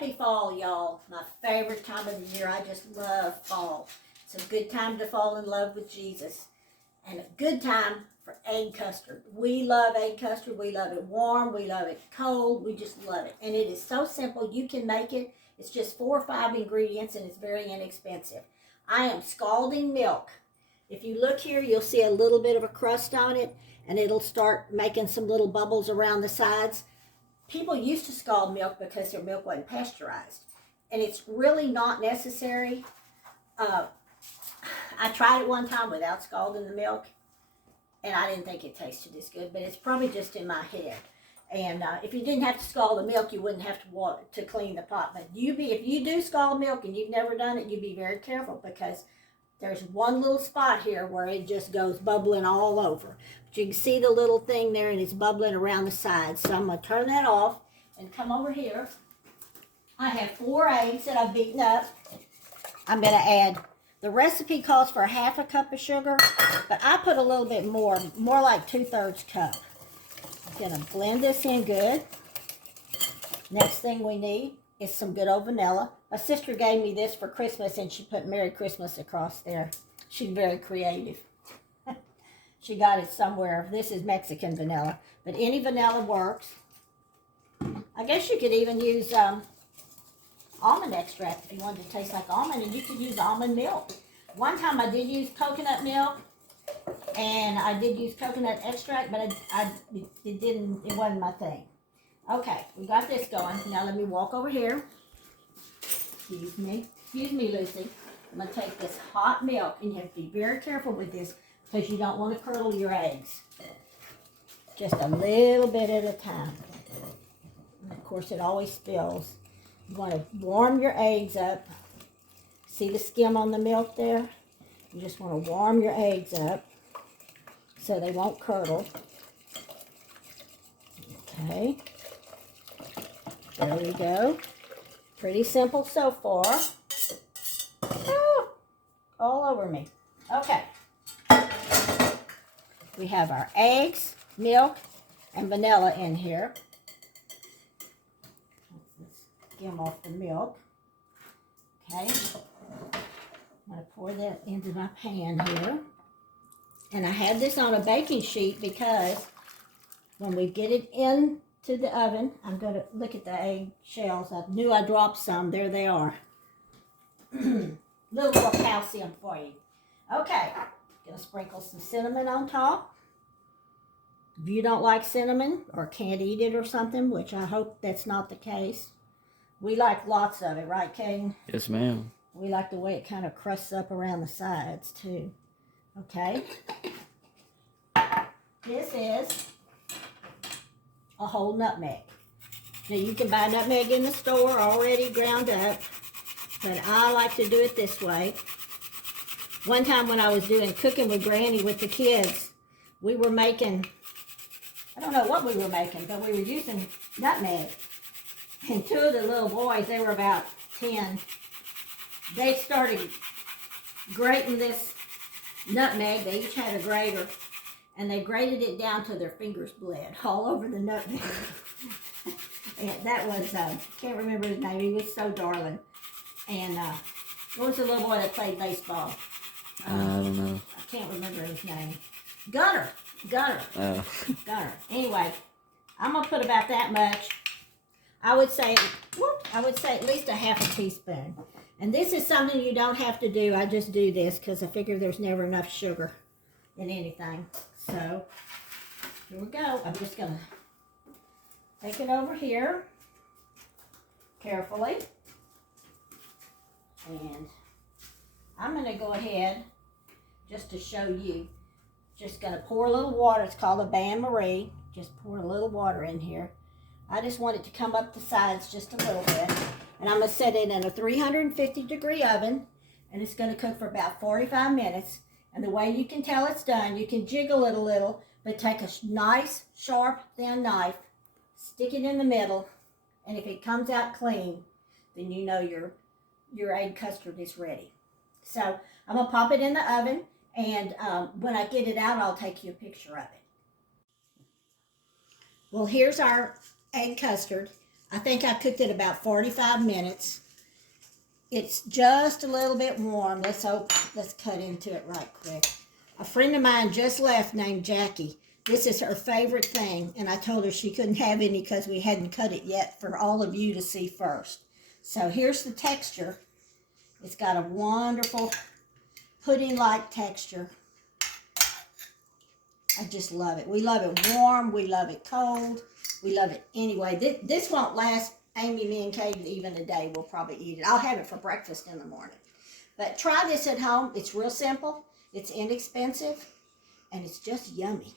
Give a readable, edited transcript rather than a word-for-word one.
Happy fall, y'all. My favorite time of the year. I just love fall. It's a good time to fall in love with Jesus. And a good time for egg custard. We love egg custard. We love it warm. We love it cold. We just love it. And it is so simple. You can make it. It's just 4 or 5 ingredients and it's very inexpensive. I am scalding milk. If you look here, you'll see a little bit of a crust on it and it'll start making some little bubbles around the sides. People used to scald milk because their milk wasn't pasteurized. And it's really not necessary. I tried it one time without scalding the milk, and I didn't think it tasted as good, but it's probably just in my head. And if you didn't have to scald the milk, you wouldn't have to clean the pot. But if you do scald milk and you've never done it, you be very careful because there's one little spot here where it just goes bubbling all over. But you can see the little thing there, and it's bubbling around the sides. So I'm going to turn that off and come over here. I have 4 eggs that I've beaten up. I'm going to add, the recipe calls for 1/2 cup of sugar, but I put a little bit more like 2/3 cup. I'm going to blend this in good. Next thing we need is some good old vanilla. My sister gave me this for Christmas, and she put Merry Christmas across there. She's very creative. She got it somewhere. This is Mexican vanilla, but any vanilla works. I guess you could even use almond extract if you wanted to taste like almond, and you could use almond milk. One time I did use coconut milk, and I did use coconut extract, but it wasn't my thing. Okay, we got this going. Now let me walk over here. Excuse me, Lucy. I'm gonna take this hot milk, and you have to be very careful with this because you don't want to curdle your eggs. Just a little bit at a time. And of course, it always spills. You want to warm your eggs up. See the skim on the milk there? You just want to warm your eggs up so they won't curdle. Okay. There we go. Pretty simple so far. Oh, all over me. Okay. We have our eggs, milk, and vanilla in here. Skim off the milk. Okay. I'm going to pour that into my pan here. And I had this on a baking sheet because when we get it into the oven, I'm going to look at the egg shells. I knew I dropped some. There they are. Little more calcium for you. Okay. Going to sprinkle some cinnamon on top. If you don't like cinnamon or can't eat it or something, which I hope that's not the case, we like lots of it, right, Caden? Yes, ma'am. We like the way it kind of crusts up around the sides, too. Okay. This is a whole nutmeg. Now, you can buy nutmeg in the store already ground up, but I like to do it this way. One time when I was doing cooking with Granny with the kids, we were making, I don't know what we were making, but we were using nutmeg. And 2 of the little boys, they were about 10, they started grating this nutmeg. They each had a grater, and they grated it down till their fingers bled all over the nutmeg. And that was, can't remember his name. He was so darling. And what was the little boy that played baseball? I don't know. I can't remember his name. Gunner. Oh. Gunner. Anyway, I'm going to put about that much. I would say at least a 1/2 teaspoon. And this is something you don't have to do. I just do this because I figure there's never enough sugar in anything. So, here we go. I'm just going to take it over here carefully. And I'm going to go ahead, just to show you, just going to pour a little water. It's called a bain-marie. Just pour a little water in here. I just want it to come up the sides just a little bit. And I'm going to set it in a 350-degree oven. And it's going to cook for about 45 minutes. And the way you can tell it's done, you can jiggle it a little, but take a nice, sharp, thin knife, stick it in the middle, and if it comes out clean, then you know your egg custard is ready. So I'm going to pop it in the oven, and when I get it out, I'll take you a picture of it. Well, here's our egg custard. I think I cooked it about 45 minutes. It's just a little bit warm. Let's cut into it right quick. A friend of mine just left named Jackie. This is her favorite thing, and I told her she couldn't have any because we hadn't cut it yet for all of you to see first. So here's the texture. It's got a wonderful pudding-like texture. I just love it. We love it warm. We love it cold. We love it anyway. This won't last Amy, me, and Kate even a day. We'll probably eat it. I'll have it for breakfast in the morning. But try this at home. It's real simple. It's inexpensive. And it's just yummy.